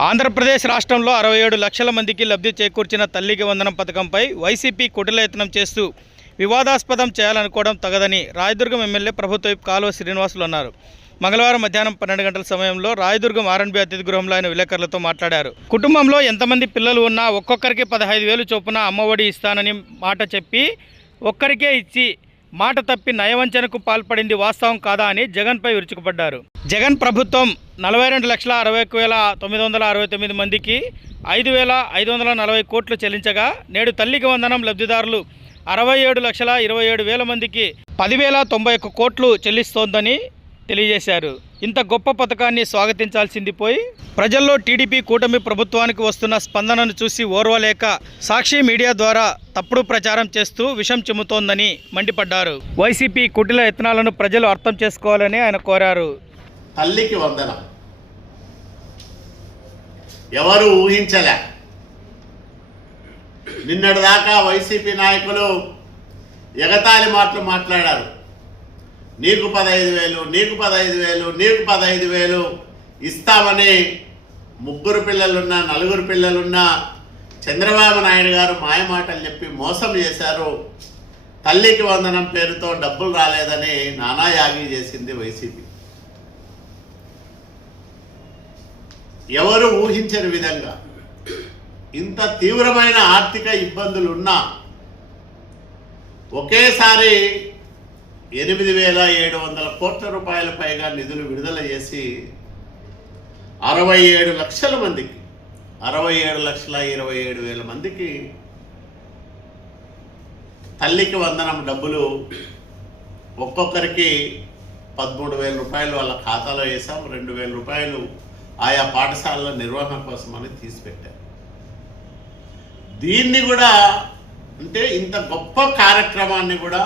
ఆంధ్రప్రదేశ్ రాష్ట్రంలో అరవై ఏడు లక్షల మందికి లబ్ధి చేకూర్చిన తల్లికి వందనం పథకంపై వైసీపీ కుటిలయత్నం చేస్తూ వివాదాస్పదం చేయాలనుకోవడం తగదని రాయదుర్గం ఎమ్మెల్యే ప్రభుత్వ కాలువ శ్రీనివాసులు అన్నారు. మంగళవారం మధ్యాహ్నం పన్నెండు గంటల సమయంలో రాయదుర్గం ఆర్ఎన్బి అతిథి గృహంలో ఆయన విలేకరులతో మాట్లాడారు. కుటుంబంలో ఎంతమంది పిల్లలు ఉన్నా ఒక్కొక్కరికి పదహైదు వేలు చొప్పున అమ్మఒడి ఇస్తానని మాట చెప్పి ఒక్కరికే ఇచ్చి మాట తప్పి నయవంచనకు పాల్పడింది వాస్తవం కాదా అని జగన్పై విరుచుకుపడ్డారు. జగన్ ప్రభుత్వం నలభై రెండు లక్షల అరవై ఒక్క వేల తొమ్మిది వందల అరవై తొమ్మిది మందికి ఐదు వేల ఐదు వందల నలభై కోట్లు చెల్లించగా నేడు తల్లికి వందనం లబ్ధిదారులు అరవై ఏడు లక్షల ఇరవై ఏడు వేల మందికి పదివేల తొంభై ఒక్క కోట్లు చెల్లిస్తోందని తెలియజేశారు. ఇంత గొప్ప పథకాన్ని స్వాగతించాల్సింది పోయి ప్రజల్లో టీడీపీ కూటమి ప్రభుత్వానికి వస్తున్న స్పందనను చూసి ఓర్వలేక సాక్షి మీడియా ద్వారా తప్పుడు ప్రచారం చేస్తూ విషం చిమ్ముతోందని మండిపడ్డారు. వైసీపీ కుటిల యత్నాలను ప్రజలు అర్థం చేసుకోవాలని ఆయన కోరారు. తల్లికి వందనం. ఎవరు ఊహించలే. నిన్నటిదాకా వైసీపీ నాయకులు ఎగతాళి మాటలు మాట్లాడారు. నీకు పదహైదు వేలు నీకు పదహైదు వేలు నీకు పదహైదు వేలు ఇస్తామని ముగ్గురు పిల్లలున్నా నలుగురు పిల్లలున్నా చంద్రబాబు నాయుడు గారు మాయమాటలు చెప్పి మోసం చేశారు. తల్లికి వందనం పేరుతో డబ్బులు రాలేదని నానా యాగి చేసింది వైసీపీ. ఎవరు ఊహించని విధంగా ఇంత తీవ్రమైన ఆర్థిక ఇబ్బందులు ఉన్నా ఒకేసారి ఎనిమిది వేల ఏడు వందల కోట్ల రూపాయల పైగా నిధులు విడుదల చేసి అరవై ఏడు లక్షల మందికి అరవై ఏడు లక్షల ఇరవై ఏడు వేల మందికి తల్లికి వందనం డబ్బులు ఒక్కొక్కరికి పదమూడు వేల రూపాయలు వాళ్ళ ఖాతాలో వేసాం రెండు వేల రూపాయలు ఆయా పాఠశాలల నిర్వహణ కోసమని తీసిపెట్టారు. దీన్ని కూడా అంటే ఇంత గొప్ప కార్యక్రమాన్ని కూడా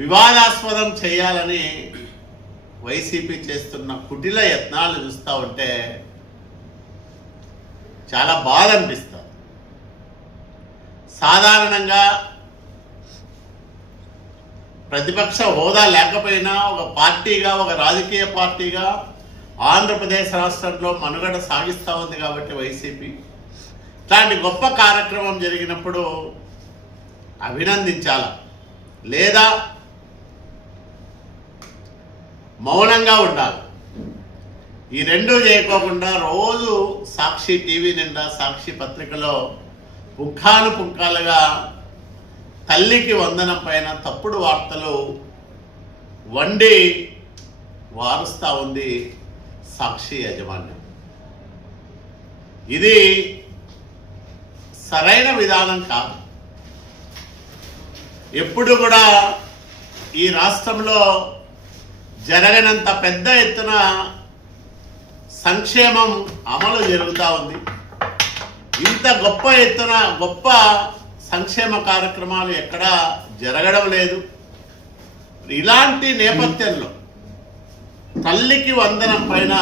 వివాదాస్పదం చేయాలని వైసీపీ చేస్తున్న కుటిల యత్నాలు చూస్తూ ఉంటే చాలా బాధ అనిపిస్తుంది. సాధారణంగా ప్రతిపక్ష హోదా లేకపోయినా ఒక పార్టీగా ఒక రాజకీయ పార్టీగా ఆంధ్రప్రదేశ్ రాష్ట్రంలో మనుగడ సాగిస్తూ ఉంది కాబట్టి వైసీపీ. ఇట్లాంటి గొప్ప కార్యక్రమం జరిగినప్పుడు అభినందించాల? లేదా మౌనంగా ఉండాలి. ఈ రెండు చేయకోకుండా రోజు సాక్షి టీవీ నిండా సాక్షి పత్రికలో పుంఖాను పుంఖాలుగా తల్లికి వందనం పైన తప్పుడు వార్తలు వండి వారుస్తూ ఉంది సాక్షి యాజమాన్యం. ఇది సరైన విధానం కాదు. ఎప్పుడు కూడా ఈ రాష్ట్రంలో జరగనంత పెద్ద ఎత్తున సంక్షేమం అమలు జరుగుతూ ఉంది. ఇంత గొప్ప ఎత్తున గొప్ప సంక్షేమ కార్యక్రమాలు ఎక్కడా జరగడం లేదు. ఇలాంటి నేపథ్యంలో తల్లికి వందనం పైన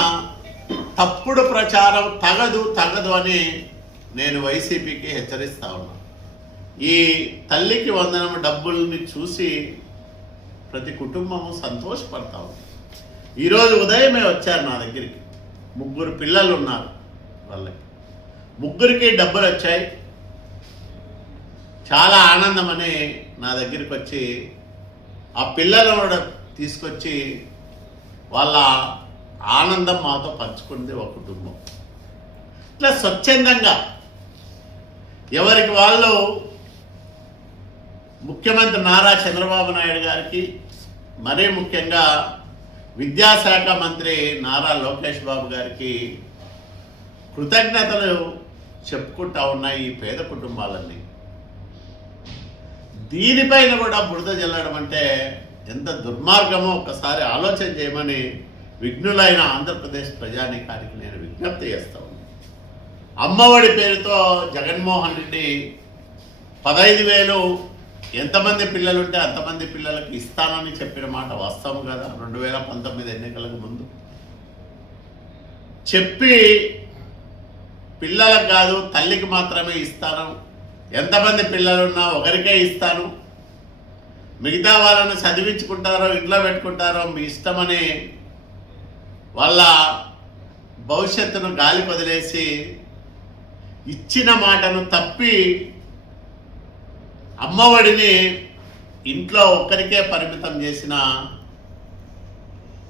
తప్పుడు ప్రచారం తగదు తగదు అని నేను వైసీపీకి హెచ్చరిస్తా ఉన్నా. ఈ తల్లికి వందనం డబ్బుల్ని చూసి ప్రతి కుటుంబము సంతోషపడతా ఉంది ఈరోజు ఉదయమే వచ్చారు నా దగ్గరికి. ముగ్గురు పిల్లలు ఉన్నారు వాళ్ళకి. ముగ్గురికి డబ్బులు వచ్చాయి. చాలా ఆనందమని నా దగ్గరికి వచ్చి ఆ పిల్లలను కూడా తీసుకొచ్చి వాళ్ళ ఆనందం మాతో పంచుకుంది ఒక కుటుంబం. ఇట్లా స్వచ్ఛందంగా ఎవరికి వాళ్ళు ముఖ్యమంత్రి నారా చంద్రబాబు నాయుడు గారికి మరీ ముఖ్యంగా విద్యాశాఖ మంత్రి నారా లోకేష్ బాబు గారికి కృతజ్ఞతలు చెప్పుకుంటా ఉన్నాయి ఈ పేద కుటుంబాలన్నీ. దీనిపైన కూడా బురద జల్లడం అంటే ఎంత దుర్మార్గమో ఒక్కసారి ఆలోచన చేయమని విఘ్నులైన ఆంధ్రప్రదేశ్ ప్రజానీకానికి నేను విజ్ఞప్తి చేస్తా అమ్మఒడి పేరుతో జగన్మోహన్ రెడ్డి పదహైదు వేలు ఎంతమంది పిల్లలు ఉంటే అంతమంది పిల్లలకు ఇస్తానని చెప్పిన మాట వాస్తవం కదా? రెండు వేల పంతొమ్మిది ఎన్నికలకు ముందు. చెప్పి పిల్లలకు కాదు తల్లికి మాత్రమే ఇస్తాను. ఎంతమంది పిల్లలున్నా ఒకరికే ఇస్తాను. మిగతా వాళ్ళను చదివించుకుంటారో ఇంట్లో పెట్టుకుంటారో మీ ఇష్టమని వాళ్ళ భవిష్యత్తును గాలి వదిలేసి ఇచ్చిన మాటను తప్పి అమ్మఒడిని ఇంట్లో ఒక్కరికే పరిమితం చేసిన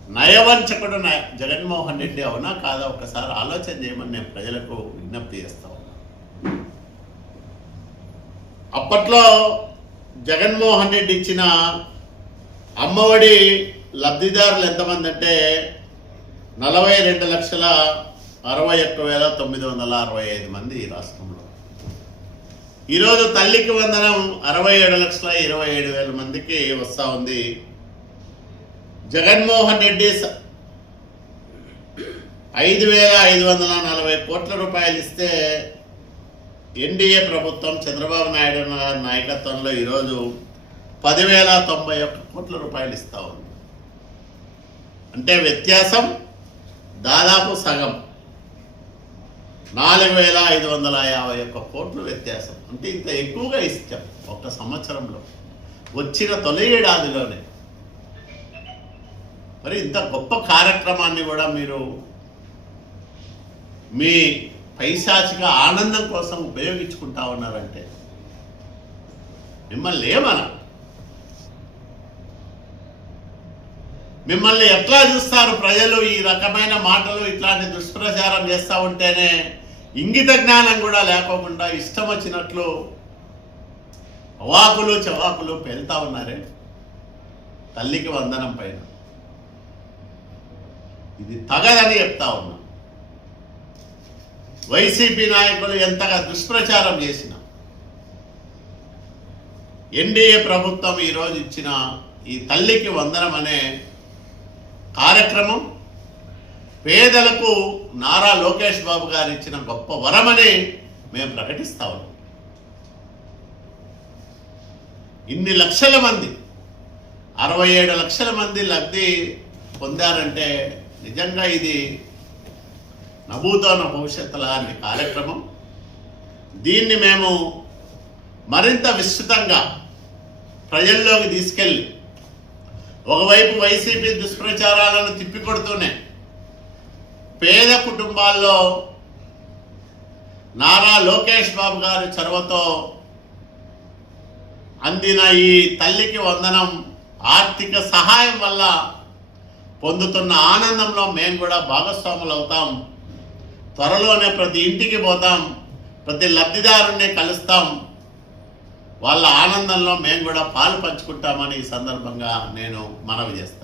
నయవంచకుడు నయ జగన్మోహన్ రెడ్డి అవునా కాదా? ఒకసారి ఆలోచన చేయమని నేను ప్రజలకు విజ్ఞప్తి చేస్తా ఉన్నా. అప్పట్లో జగన్మోహన్ రెడ్డి ఇచ్చిన అమ్మఒడి లబ్ధిదారులు ఎంతమంది అంటే నలభై రెండు లక్షల అరవై ఒక్క వేల తొమ్మిది వందల అరవై ఐదు మంది ఈ రాష్ట్రంలో ఈరోజు తల్లికి వందనం అరవై ఏడు లక్షల ఇరవై ఏడు వేల మందికి వస్తూ ఉంది. జగన్మోహన్ రెడ్డి స- ఐదు వేల ఐదు వందల నలభై కోట్ల రూపాయలు ఇస్తే ఎన్డీఏ ప్రభుత్వం చంద్రబాబు నాయుడు నాయకత్వంలో ఈరోజు పదివేల తొంభై ఒక్క కోట్ల రూపాయలు ఇస్తూ ఉంది. అంటే వ్యత్యాసం దాదాపు సగం. నాలుగు వేల ఐదు వందల యాభై ఒక్క కోట్లు వ్యత్యాసం. అంటే ఇంత ఎక్కువగా ఇచ్చాం ఒక్క సంవత్సరంలో. వచ్చిన తొలి ఏడాదిలోనే. మరి ఇంత గొప్ప కార్యక్రమాన్ని కూడా మీరు మీ పైశాచిక ఆనందం కోసం ఉపయోగించుకుంటా ఉన్నారంటే మిమ్మల్ని ఏమన? మిమ్మల్ని ఎట్లా చూస్తారు ప్రజలు ఈ రకమైన మాటలు ఇట్లాంటి దుష్ప్రచారం చేస్తూ ఉంటేనే ఇంగిత జ్ఞానం కూడా లేకోకుండా ఇష్టం వచ్చినట్లు అవాకులు చవాకులు పెళ్తా ఉన్నారే? తల్లికి వందనం పైన. ఇది తగదని చెప్తా ఉన్నా. వైసీపీ నాయకులు ఎంతగా దుష్ప్రచారం చేసిన ఎన్డీఏ ప్రభుత్వం ఈరోజు ఇచ్చిన ఈ తల్లికి వందనం అనే కార్యక్రమం పేదలకు నారా లోకేష్ బాబు గారు ఇచ్చిన గొప్ప వరమని మేము ప్రకటిస్తా ఉన్నాం. ఇన్ని లక్షల మంది అరవై ఏడు లక్షల మంది లబ్ధి పొందారంటే నిజంగా ఇది నభూతోన భవిష్యత్తు లాంటి కార్యక్రమం. దీన్ని మేము మరింత విస్తృతంగా ప్రజల్లోకి తీసుకెళ్ళి ఒకవైపు వైసీపీ దుష్ప్రచారాలను తిప్పికొడుతూనే పేద కుటుంబాల్లో నారా లోకేష్ బాబు గారి చొరవతో అందిన ఈ తల్లికి వందనం ఆర్థిక సహాయం వల్ల పొందుతున్న ఆనందంలో మేము కూడా భాగస్వాములు అవుతాం. త్వరలోనే ప్రతి ఇంటికి పోతాం ప్రతి లబ్ధిదారుణ్ణి కలుస్తాం. వాళ్ళ ఆనందంలో మేము కూడా పాలు పంచుకుంటామని ఈ సందర్భంగా నేను మనవి చేస్తాను.